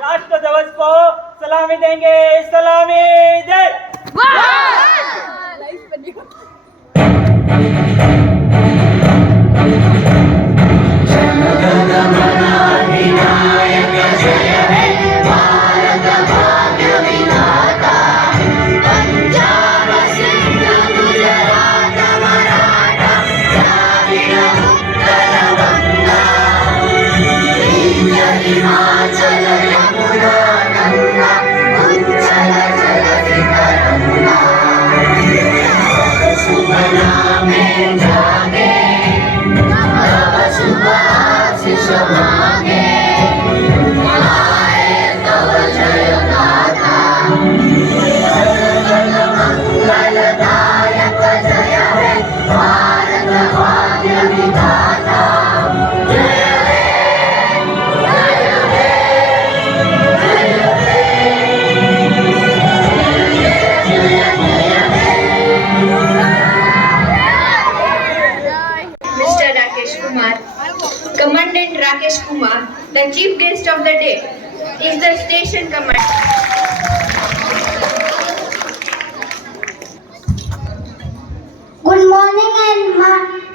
राष्ट्र ध्वज को सलामी देंगे। सलामी दे। Commandant Rakesh Kumar, the chief guest of the day, is the station commander. Good morning, and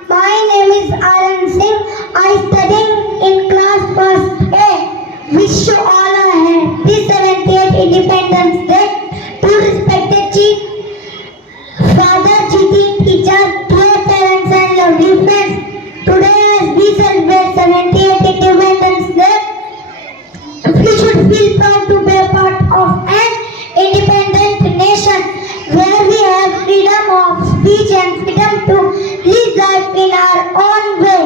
my name is Aran Singh. I study in class first A. Wish you all a happy 78th Independence Day to respected chief, father, GT, teacher, dear parents and lovely friends. Today as we celebrate 78th Independence Day, we should feel proud to be a part of an independent nation where we have freedom of speech and freedom to live life in our own way.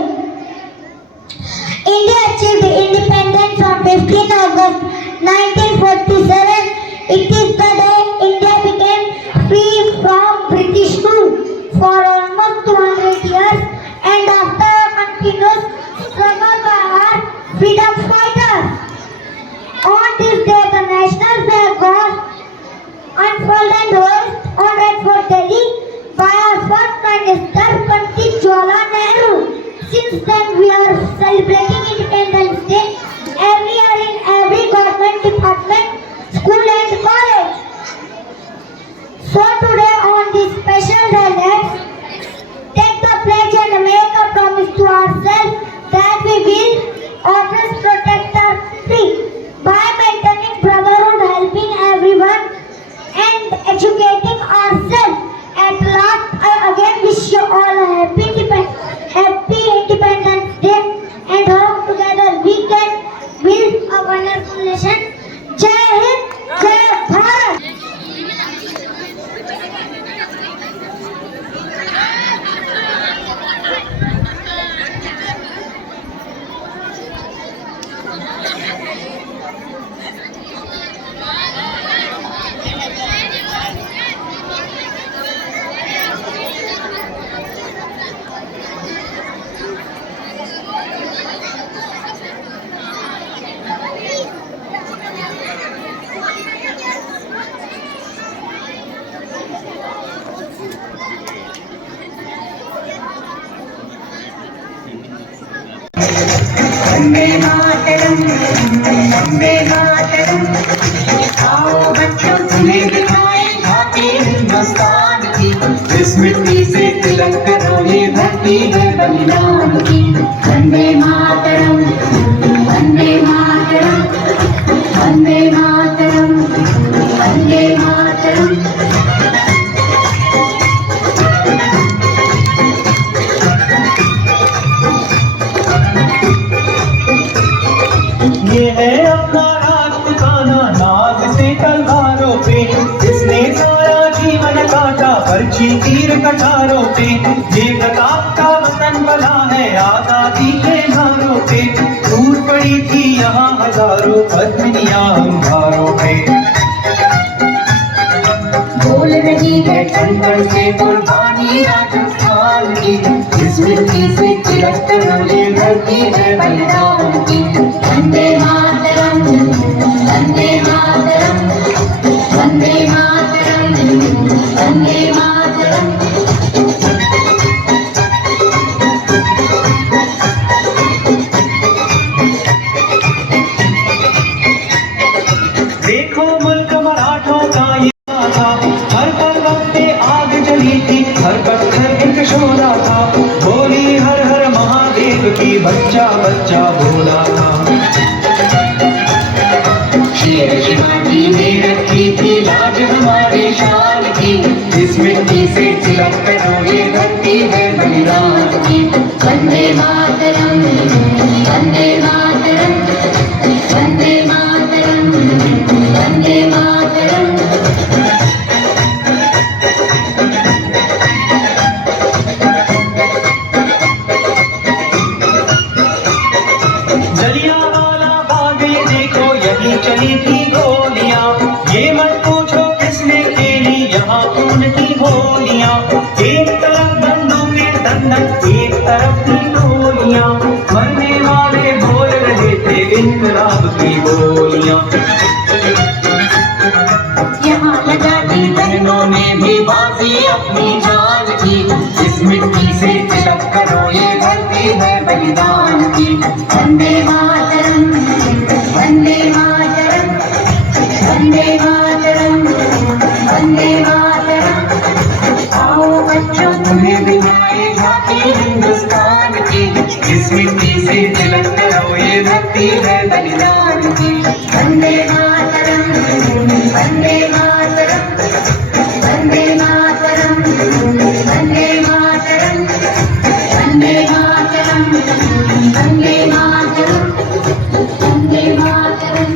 India achieved independence on 15 August 1947. It is the day India became free from British rule. For almost 200 years and after a continuous struggle by our freedom fighters, on this day the national flag was unfurled and hoisted on Red Fort Delhi by our first minister Pandit Jawaharlal Nehru. Since then we are celebrating Independence Day every year in every government department, school and college. So today on this special day, let's take the pledge and make a promise to ourselves that we will always protect our country by maintaining brotherhood, helping everyone and educating ourselves. At last, I again wish you all a happy Independence Day and hope together we can build a wonderful nation. Jai Hind, Jai Bharat. Vande मातरम, वंदे मातरम। आओ बच्चों तुम्हें दिखाएं झांकी हिंदुस्तान की। इस मिट्टी से तिलक करो ये धरती है बलिदान की। वंदे मातरम, वंदे मातरम, वंदे मातरम, वंदे मातरम। ये है अपना राष्ट्र गाना नाग से तलवारों पे, जिसने सारा जीवन काटा पर्ची तीर कटारों पे। ये प्रताप का वतन बना है आजादी के नारों पे। टूट पड़ी थी यहाँ हजारों पद्मिनियां अंगारों पे। बोल रही है तन तन से कुर्बानी राजस्थान की, इस मिट्टी से तिलक करो ये धरती है बलिदान की। वंदे मातरम, वंदे मातरम, वंदे मातरम, वंदे मातरम। देखो मुल्क मराठों का ये था, हर पर्वत पे आग जली थी, हर पत्थर एक शोला था, बोली हर हर महादेव की बच्चा बच्चा बोला था। शेर की माटी में रखी थी लाज हमारी शान की, इस मिट्टी से तिलक करो ये धरती है बलिदान की। वंदे मातरम, वंदे मातरम, वंदे मातरम, वंदे मातरम। जलियांवाला बाग ये देखो यही चली थी गोलियां, ये मत पूछो किसने खेली यहाँ खून की होलियां। एक तरफ बंदूकें दंडक, एक तरफ थी गोलियां, मरने वाले बोल रहे थे इनकलाब की बोलियां। यहाँ लगा दी बहनों ने भी बाजी अपनी जान की, इस मिट्टी से तिलक करो ये धरती है बलिदान की। वंदे मातरम, वंदे मातरम, वंदे मातरम, वंदे मातरम। आओ बच्चों तुम्हें दिखाए झांकी हिंदुस्तान की, इस मिट्टी से तिलक करो ये धरती है बलिदान की। वंदे मातरम, वंदे मातरम, वंदे मातरम, वंदे मातरम, वंदे मातरम, वंदे मातरम, वंदे Mataram.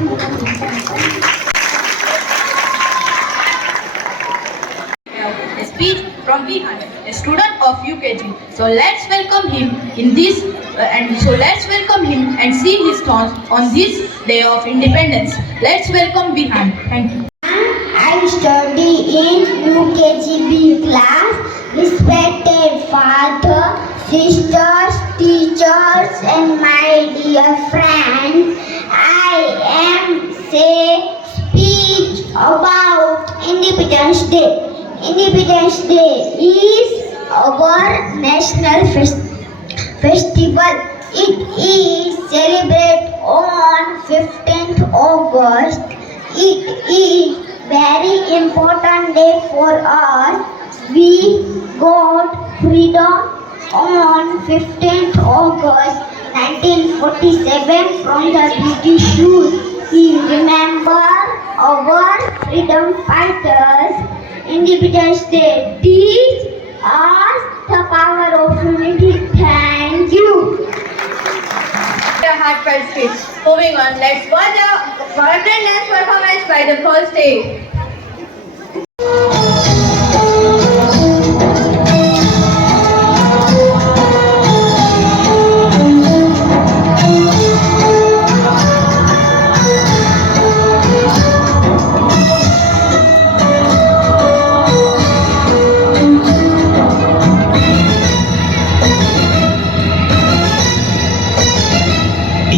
A speech from Vihan, a student of UKG. So let's welcome him in this let's welcome him and see his thoughts on this day of independence. Let's welcome Vihan. Thank you. I study in UKGB class. Respected father, sisters, teachers, and my dear friends, I am say speech about Independence Day. Independence Day is our national festival. It is celebrated on 15th August. It is very important day for us. We got freedom on 15th August 1947 from the British rule. We remember our freedom fighters. Independence Day teach us the power of unity. Thank you. A heartfelt speech. Moving on, let's watch a vibrant dance performance by the first stage.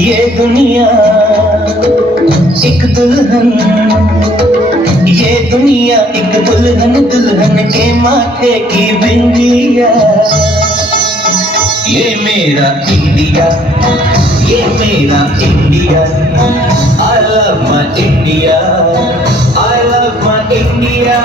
ये दुनिया एक दुल्हन, ये दुनिया एक दुल्हन, दुल्हन के माथे की बिंदिया। ये मेरा इंडिया, ये मेरा India. I love my India, I love my India।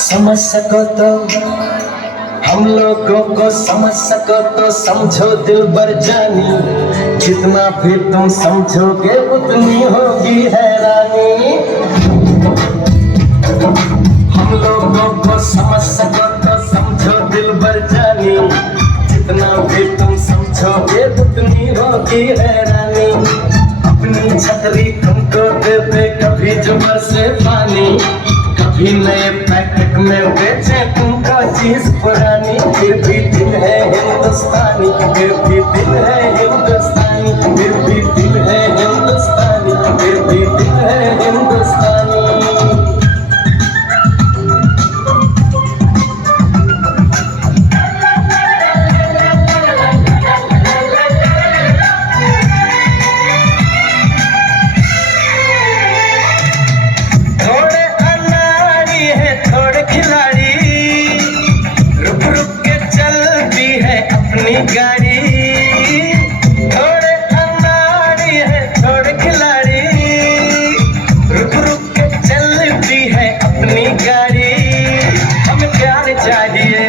समझ सको तो हम लोगों को समझ सको तो समझो दिल भर जानी, जितना भी तुम समझोगे उतनी होगी हैरानी। दिलबर जानी, जितना भी तुम समझोगे उतनी होगी हैरानी। अपनी छतरी तुमको दे दे कभी जो बरसे पानी, कभी नए पैकेट में बेचे तुमको चीज पुरानी। फिर भी दिल है हिंदुस्तानी, फिर भी दिल है हिंदुस्तानी, फिर भी दिल है हिंदुस्तानी, फिर भी दिल है हिंदुस्तानी। गाड़ी थोड़े अनाड़ी है, थोड़े खिलाड़ी, रुक रुक के चलती है अपनी गाड़ी। हमें प्यार चाहिए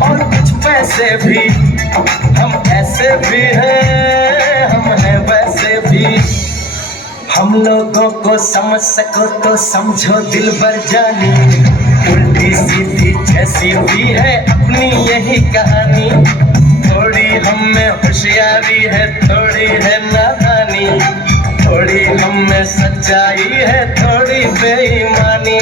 और कुछ पैसे भी, हम ऐसे भी हैं, हम हैं वैसे भी। हम लोगों को समझ सको तो समझो दिलबर जानी, उल्टी सीधी जैसी भी है अपनी यही कहानी। थोड़ी हम में होशियारी है, थोड़ी है नादानी, थोड़ी हम में सच्चाई है, थोड़ी बेईमानी।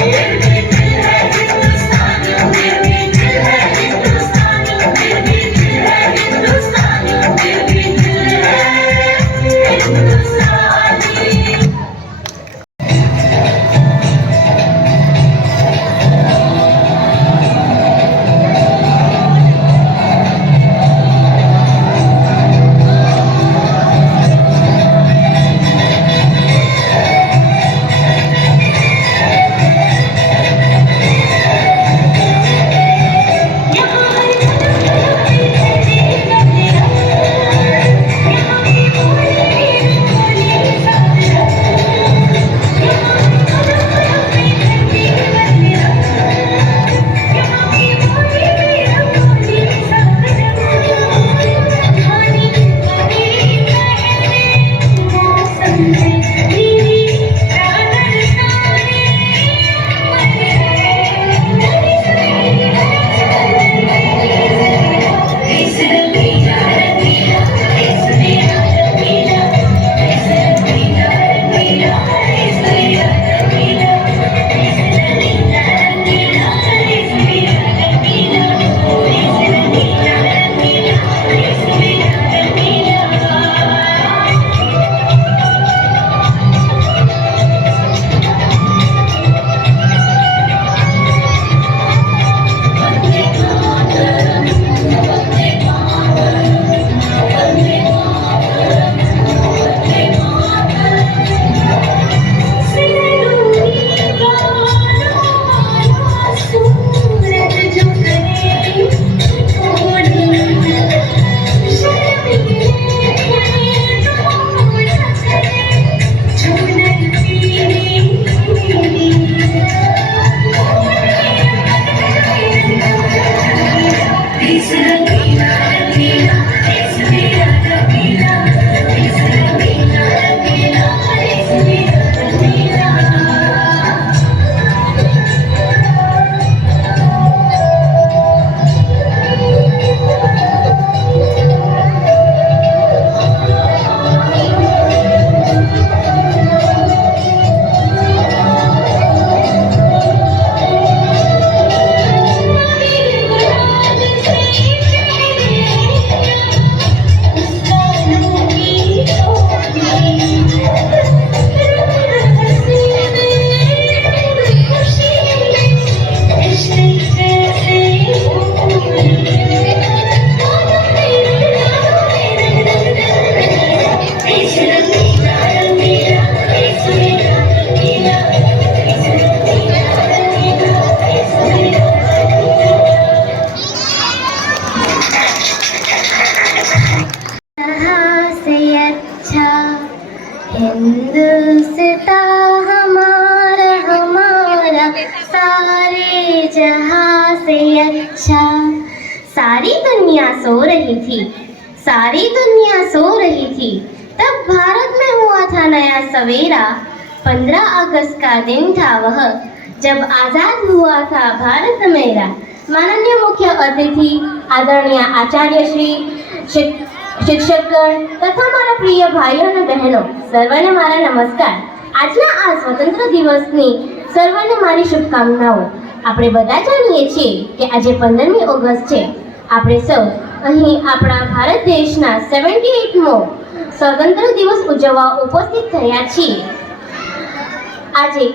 हिंदुस्तान हमारा हमारा सारे जहां से अच्छा। सारी दुनिया सो रही थी, सारी दुनिया सो रही थी, तब भारत में हुआ था नया सवेरा। 15 अगस्त का दिन था वह, जब आजाद हुआ था भारत मेरा। માનનીય મુખ્ય અતિથિ આદરણીય આચાર્ય શ્રી શિક્ષકગણ તથા મારા પ્રિય ભાઈઓ અને બહેનો, સર્વને મારા નમસ્કાર. આજના આ સ્વતંત્ર દિવસની સર્વને મારી શુભકામનાઓ. આપણે બધા જાણીએ છીએ કે આજે 15મી ઓગસ્ટ છે. આપણે સૌ અહીં આપણા ભારત દેશના 78મો સ્વતંત્ર દિવસ ઉજવવા ઉપસ્થિત થયા છીએ. આજે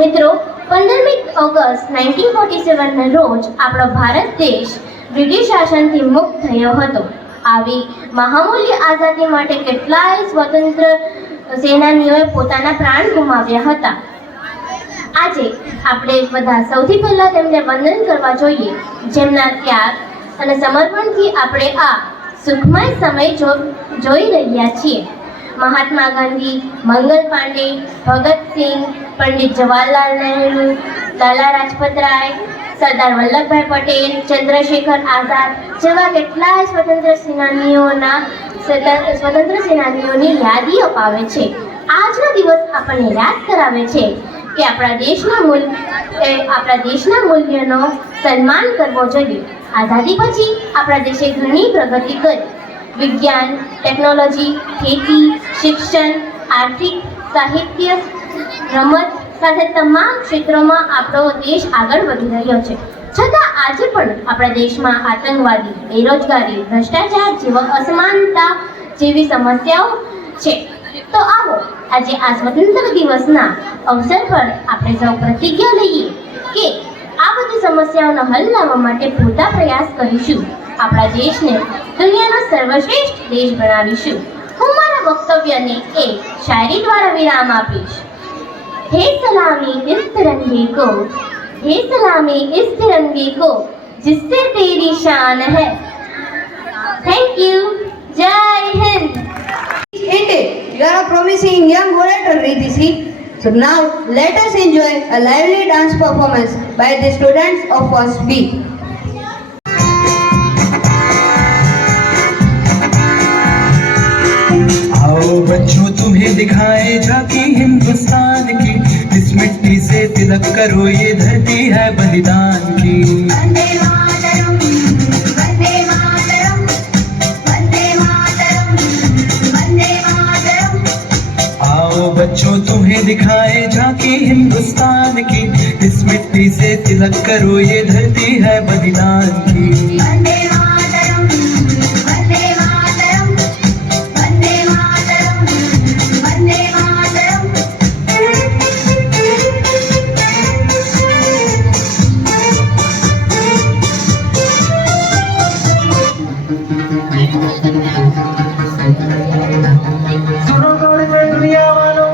મિત્રો 15મી ઓગસ્ટ 1947ના રોજ આપણો ભારત દેશ બ્રિટિશ શાસનથી મુક્ત થયો હતો. આવી મહામૂલ્ય આઝાદી માટે કેટલાય સ્વતંત્ર સેનાનીઓએ પોતાના પ્રાણ ગુમાવ્યા હતા. આજે આપણે બધા સૌથી પહેલા તેમને વંદન કરવા જોઈએ, જેમના ત્યાગ અને સમર્પણથી આપણે આ સુખમય સમય જોઈ રહ્યા છીએ. મહાત્મા ગાંધી, મંગલ પાંડે, ભગતસિંહ, પંડિત જવાહરલાલ નહેરુ, લાલા લાજપત રાય, સરદાર વલ્લભભાઈ પટેલ, ચંદ્રશેખર આઝાદ જેવા કેટલાય સ્વતંત્ર સેનાનીઓની યાદી અપાવે છે. આજનો દિવસ આપણને યાદ કરાવે છે કે આપણા દેશના મૂલ્યનો સન્માન કરવો જોઈએ. આઝાદી પછી આપણા દેશે ઘણી પ્રગતિ કરી. વિજ્ઞાન, ટેકનોલોજી, ખેતી, શિક્ષણ, આર્થિક, સાહિત્ય, રમત સાથે તમામ ક્ષેત્રોમાં આપણો દેશ આગળ વધી રહ્યો છે. છતાં આજે પણ આપણા દેશમાં આતંકવાદી, બેરોજગારી, ભ્રષ્ટાચાર જેવા અસમાનતા જેવી સમસ્યાઓ છે. તો આવો આજે આ સ્વતંત્ર દિવસના અવસર પર આપણે સૌ પ્રતિજ્ઞા લઈએ કે આ બધી સમસ્યાઓનો હલ લાવવા માટે પૂરતા પ્રયાસ કરીશું. આપણા દેશને દુનિયાનો સર્વશ્રેષ્ઠ દેશ બનાવીશું. હું મારા વક્તવ્યને એક શાયરી દ્વારા વિરામ આપીશ. હે સલામી ઇસ તિરંગે કો, હે સલામી ઇસ તિરંગે કો, जिससे तेरी शान है. Thank you. जय Hind. Indeed, you are a promising young orator, Riddhi. So now let us enjoy a lively dance performance by the students of First B. आओ बच्चों तुम्हें दिखाए झांकी हिंदुस्तान की, इस मिट्टी से तिलक करो ये धरती है बलिदान की. वंदे मातरम, वंदे मातरम, वंदे मातरम, वंदे मातरम. आओ बच्चों तुम्हें दिखाए झांकी हिंदुस्तान की, इस मिट्टी से तिलक करो ये धरती है बलिदान की. वंदे मातरम, वंदे मातरम, वंदे मातरम, वंदे मातरम. सुनो गौर से दुनिया वालों,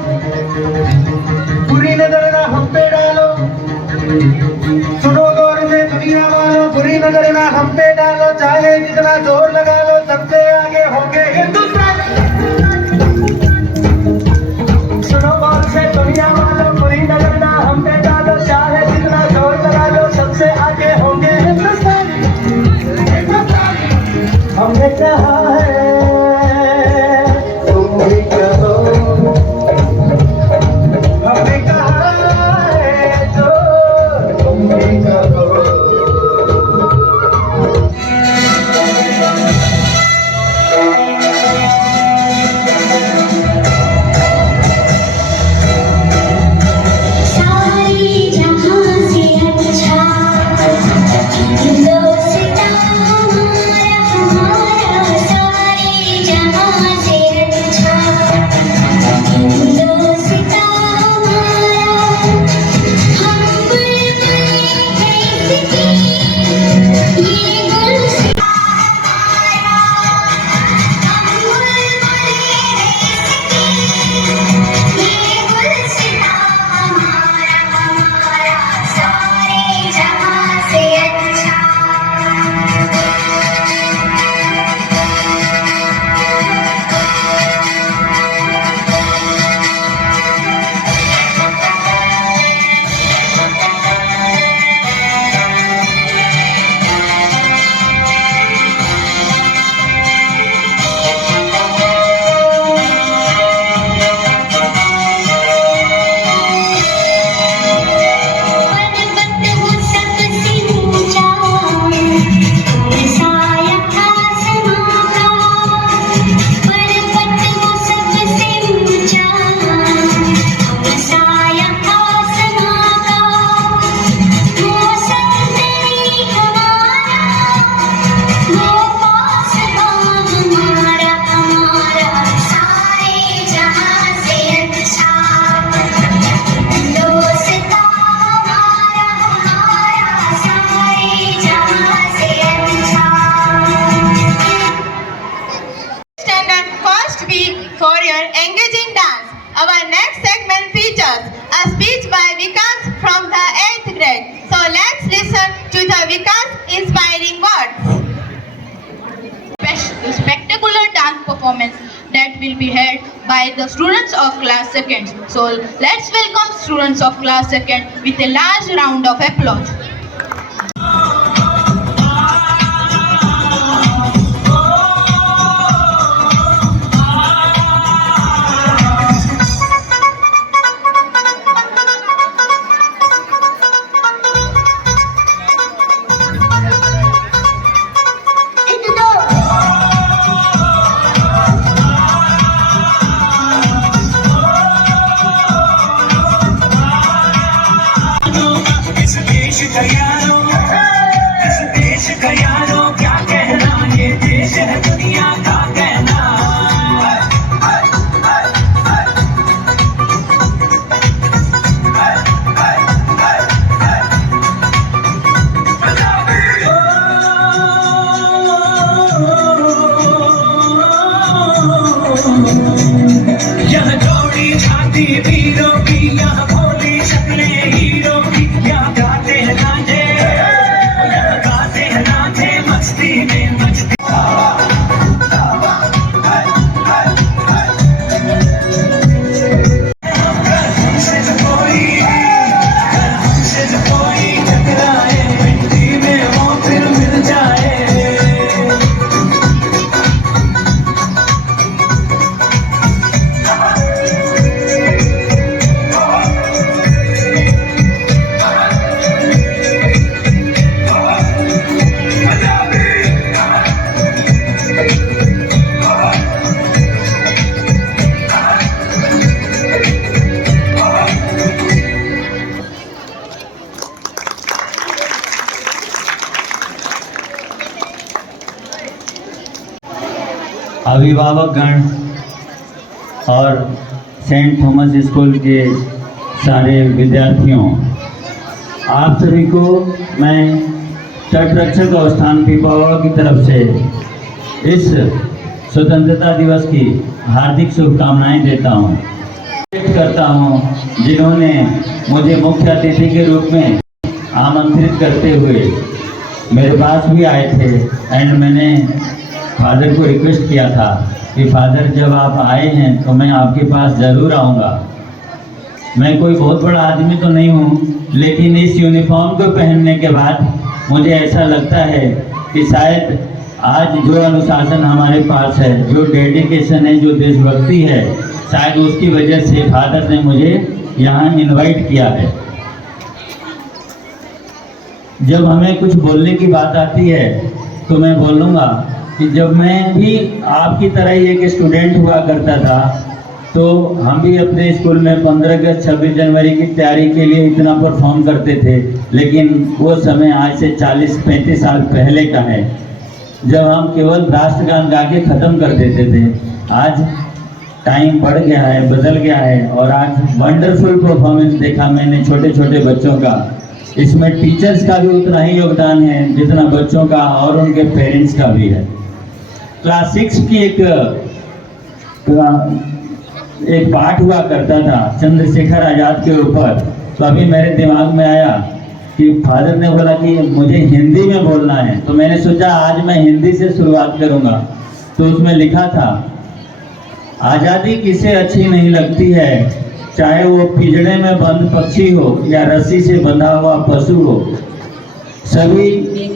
बुरी नजर ना हम पे डालो. सुनो गौर से दुनिया वालों, बुरी नजर ना हम पे डालो. चाहे जितना जोर लगा लो, सबसे आगे होंगे हिंदुस्तान. सुनो गौर से दुनिया वालों, बुरी नजर ना हम पे डालो. चाहे जितना जोर लगा लो, सबसे आगे होंगे हिंदुस्तान. हमने कहा है तुम भी कहो, हमने कहा है जो तुम भी कहो. सारी जहां से अच्छा हिंदुस्तान हमारा, हमारा will be held by the students of class 2nd. So let's welcome students of class 2nd with a large round of applause. इस देश का यारो क्या कहना, ये देश है दुनिया का कहना। यहाँ जोड़ी छाती वीरों की, यहाँ भोली शक्लें हीरो की, यहाँ गाते हैं नाचे, यहाँ गाते हैं नाचे मस्ती में मस्ती। हमसे जो कोई टकराए, मिट्टी में वो फिर मिल जाए। अभिभावकगण और सेंट थॉमस स्कूल के सारे विद्यार्थियों, आप सभी को मैं तटरक्षक और स्थान पीपावा की तरफ से इस स्वतंत्रता दिवस की हार्दिक शुभकामनाएं देता हूं। करता हूं जिन्होंने मुझे मुख्य अतिथि के रूप में आमंत्रित करते हुए मेरे पास भी आए थे एंड मैंने फादर को रिक्वेस्ट किया था कि फादर जब आप आए हैं तो मैं आपके पास ज़रूर आऊँगा। मैं कोई बहुत बड़ा आदमी तो नहीं हूँ, लेकिन इस यूनिफॉर्म को पहनने के बाद मुझे ऐसा लगता है कि शायद आज जो अनुशासन हमारे पास है, जो डेडिकेशन है, जो देशभक्ति है, शायद उसकी वजह से फादर ने मुझे यहाँ इनवाइट किया है। जब हमें कुछ बोलने की बात आती है तो मैं बोलूँगा कि जब मैं भी आपकी तरह ही एक स्टूडेंट हुआ करता था तो हम भी अपने स्कूल में 15 अगस्त 26 जनवरी की तैयारी के लिए इतना परफॉर्म करते थे, लेकिन वो समय आज से 40-35 साल पहले का है जब हम केवल राष्ट्रगान गा के ख़त्म कर देते थे। आज टाइम बढ़ गया है, बदल गया है और आज वंडरफुल परफॉर्मेंस देखा मैंने छोटे छोटे बच्चों का। इसमें टीचर्स का भी उतना ही योगदान है जितना बच्चों का और उनके पेरेंट्स का भी है। क्लास 6 की एक पाठ हुआ करता था चंद्रशेखर आज़ाद के ऊपर, तो अभी मेरे दिमाग में आया कि फादर ने बोला कि मुझे हिंदी में बोलना है, तो मैंने सोचा आज मैं हिंदी से शुरुआत करूंगा। तो उसमें लिखा था, आज़ादी किसे अच्छी नहीं लगती है, चाहे वो पिंजड़े में बंद पक्षी हो या रस्सी से बंधा हुआ पशु हो, सभी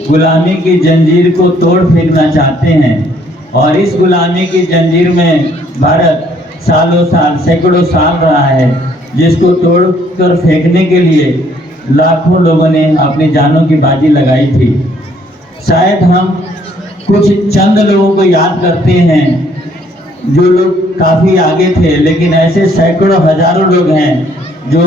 गुलामी की जंजीर को तोड़ फेंकना चाहते हैं और इस गुलामी की जंजीर में भारत सालों साल सैकड़ों साल रहा है, जिसको तोड़कर फेंकने के लिए लाखों लोगों ने अपनी जानों की बाजी लगाई थी। शायद हम कुछ चंद लोगों को याद करते हैं जो लोग काफ़ी आगे थे, लेकिन ऐसे सैकड़ों हजारों लोग हैं जो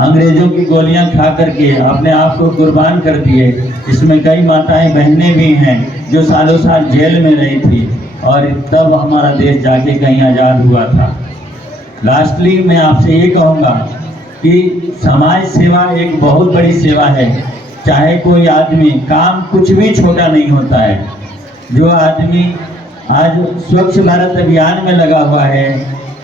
अंग्रेजों की गोलियां खा करके अपने आप को कुर्बान कर दिए। इसमें कई माताएं बहनें भी हैं जो सालों साल जेल में रही थी और तब हमारा देश जाके कहीं आज़ाद हुआ था। लास्टली मैं आपसे ये कहूँगा कि समाज सेवा एक बहुत बड़ी सेवा है। चाहे कोई आदमी, काम कुछ भी छोटा नहीं होता है। जो आदमी आज स्वच्छ भारत अभियान में लगा हुआ है,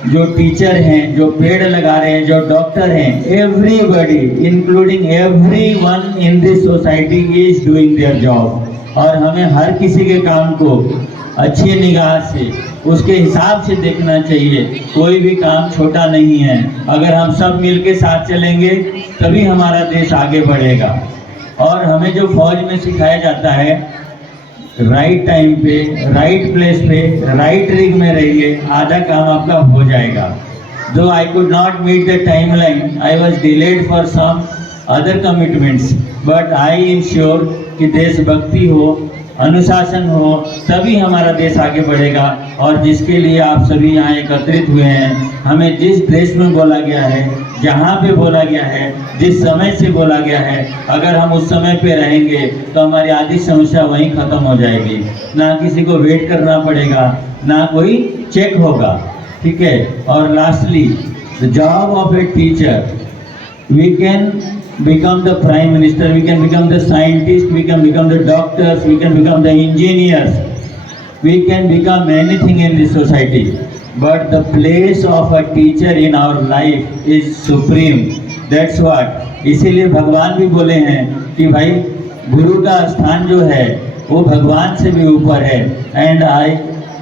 जो टीचर हैं, जो पेड़ लगा रहे हैं, जो डॉक्टर हैं, everybody including everyone in this society is doing their job. और हमें हर किसी के काम को अच्छी निगाह से, उसके हिसाब से देखना चाहिए। कोई भी काम छोटा नहीं है। अगर हम सब मिलके साथ चलेंगे तभी हमारा देश आगे बढ़ेगा। और हमें जो फौज में सिखाया जाता है, राइट टाइम पे, राइट प्लेस पे, राइट रिग में रहिए, आधा काम आपका हो जाएगा। Though I could not meet the timeline, I was delayed for some other commitments, but I am sure कि देशभक्ति हो, अनुशासन हो, तभी हमारा देश आगे बढ़ेगा। और जिसके लिए आप सभी यहाँ एकत्रित हुए हैं, हमें जिस देश में बोला गया है, जहाँ पे बोला गया है, जिस समय से बोला गया है, अगर हम उस समय पे रहेंगे तो हमारी आधी समस्या वहीं खत्म हो जाएगी। ना किसी को वेट करना पड़ेगा, ना कोई चेक होगा। ठीक है। और lastly, the job of a teacher, we can become the prime minister, we can become the scientist, we can become the doctors, we can become the engineers, we can become anything in this society, but the place of a teacher in our life is supreme. That's what, इसीलिए भगवान भी बोले हैं कि भाई गुरु का स्थान जो है वो भगवान से भी ऊपर है। एंड आई,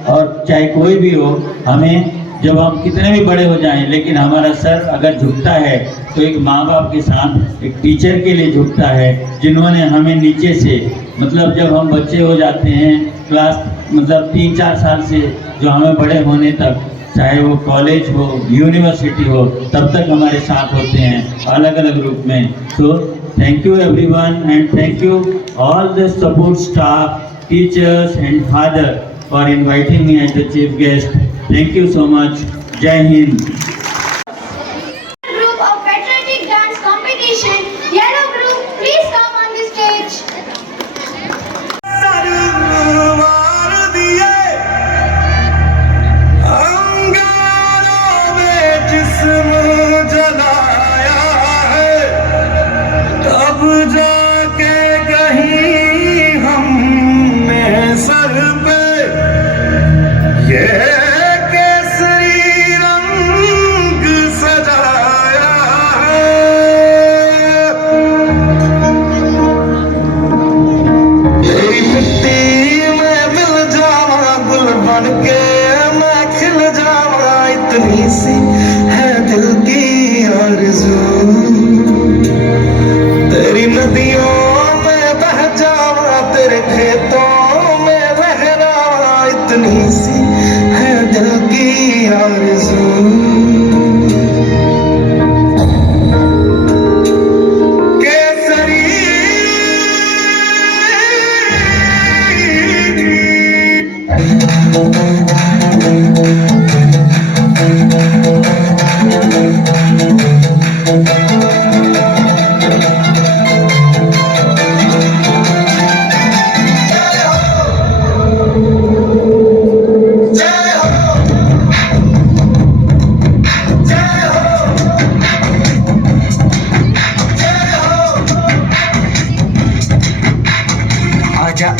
और चाहे कोई भी हो, हमें जब हम कितने भी बड़े हो जाएं, लेकिन हमारा सर अगर झुकता है तो एक माँ बाप के साथ एक टीचर के लिए झुकता है, जिन्होंने हमें नीचे से, मतलब जब हम बच्चे हो जाते हैं, क्लास मतलब 3-4 साल से जो हमें बड़े होने तक, चाहे वो कॉलेज हो, यूनिवर्सिटी हो, तब तक हमारे साथ होते हैं अलग अलग रूप में। So thank you everyone, and thank you all the support staff, teachers and father for inviting me as the chief guest. Thank you so much. Jai Hind. Group of patriotic dance competition. Yellow group, please come on the stage.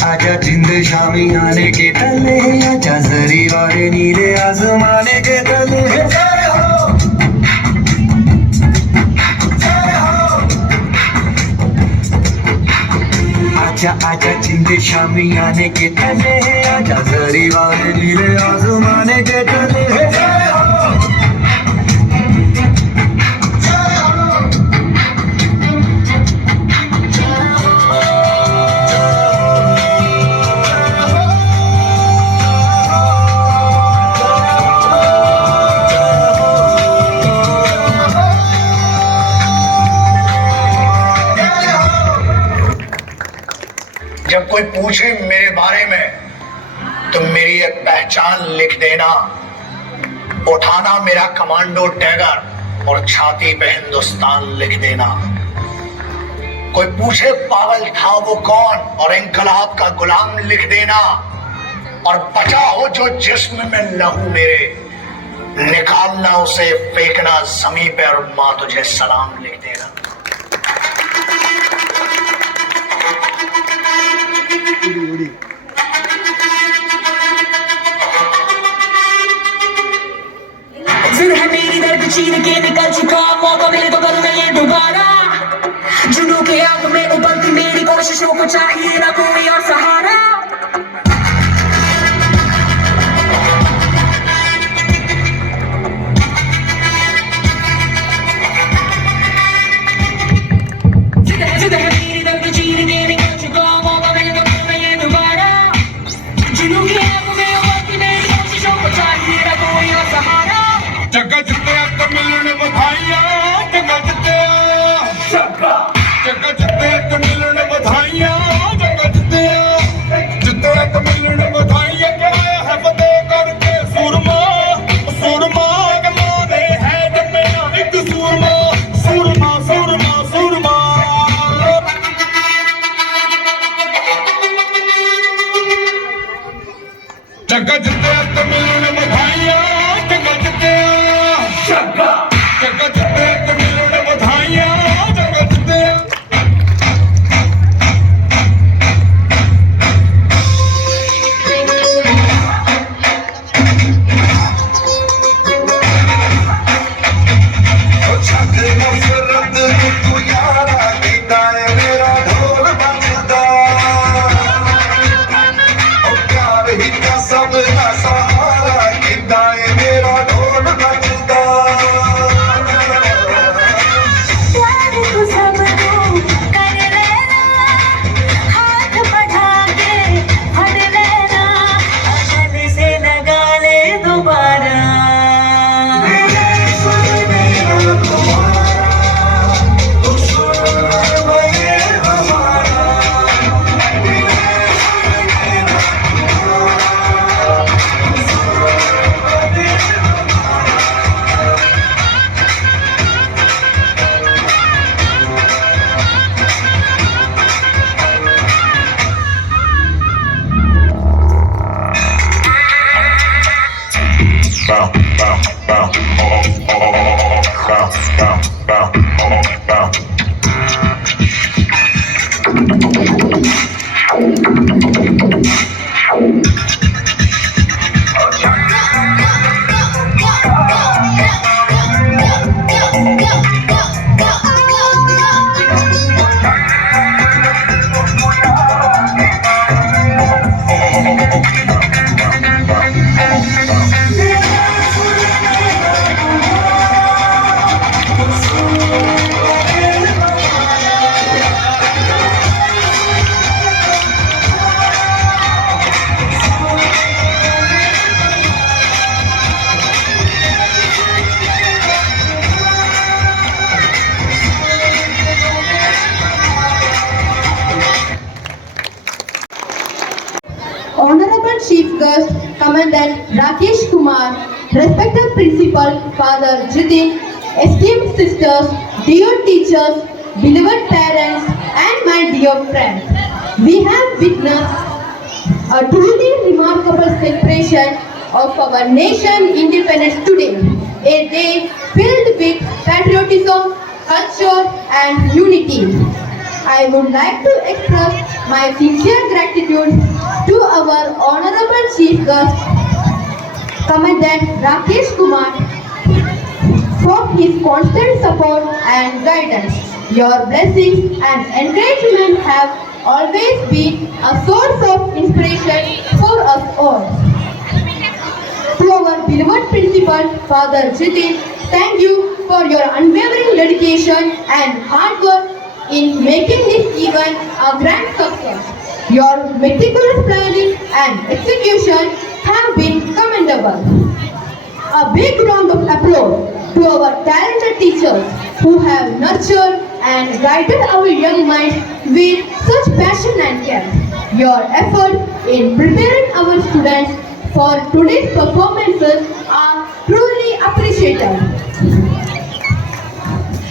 आजा जिंद शामी आने के तले, आजा जरी वाले नीले आजमाने के तले। आजा आजा जिंद शामी आने के तले, आजा जरी वाले नीले आजमाने के तले। जब कोई पूछे मेरे बारे में तो मेरी एक पहचान लिख देना, उठाना मेरा कमांडो टैगर और छाती पे हिंदुस्तान लिख देना। कोई पूछे पागल था वो कौन और इंकलाब का गुलाम लिख देना। और बचा हो जो जिस्म में लहू मेरे, निकालना उसे, फेंकना जमीन पे और माँ तुझे सलाम लिख देना। फिर है मेरी दर्द चीर के निकल चुका, मौका मिले तो करूँ मैं ये दोबारा। जुनून के आग में उबलती मेरी कोशिशों को चाहिए ना कोई और सहारा। जगजते मिलन बधाइयाँ जगजते जगजते मिलन बधाइयाँ जगजते Honorable Chief Guest, Commandant Rakesh Kumar, respected Principal Father Jitin, esteemed sisters, dear teachers, beloved parents, and my dear friends, we have witnessed a truly remarkable celebration of our nation independence today, a day filled with patriotism, culture, and unity. I would like to express my sincere gratitude to our Honorable Chief Guest, Commandant Rakesh Kumar, for his constant support and guidance. Your blessings and encouragement have always been a source of inspiration for us all. To our beloved Principal, Father Jitin, thank you for your unwavering dedication and hard work in making this event a grand success. Your meticulous planning and execution have been commendable. A big round of applause to our talented teachers who have nurtured and guided our young minds with such passion and care. Your efforts in preparing our students for today's performances are truly appreciated.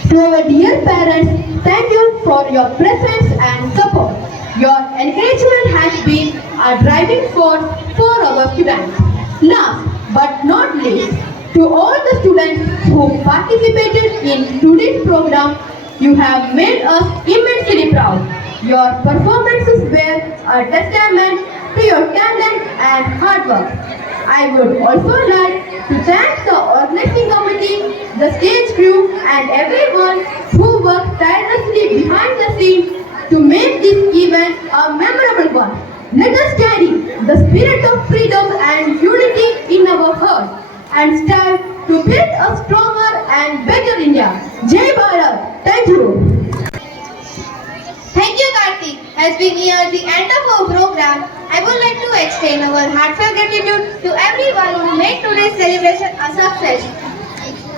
To our dear parents, thank you for your presence and support. Your encouragement has been a driving force for our students. Last but not least, to all the students who participated in today's program, you have made us immensely proud. Your performances were a testament to your talent and hard work. I would also like to thank the organizing committee, the stage crew, and everyone who worked tirelessly behind the scenes to make this event a memorable one. Let us carry the spirit of freedom and unity in our hearts and strive to build a stronger and better India. Jai Bharat. Thank you. Thank you, Karthik. As we near the end of our program, I would like to extend our heartfelt gratitude to everyone who made today's celebration a success.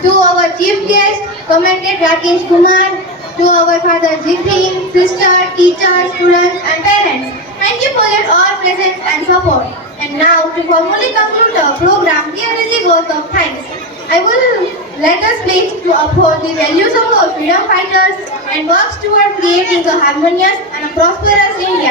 To our chief guest, Commandant Rakesh Kumar, to our Father Jitin, sister, teachers, students, and parents. Thank you for your all presence and support. And now, to formally conclude our program, here is a vote of thanks. I will let us pledge to uphold the values of our freedom fighters and work toward creating a harmonious and a prosperous India.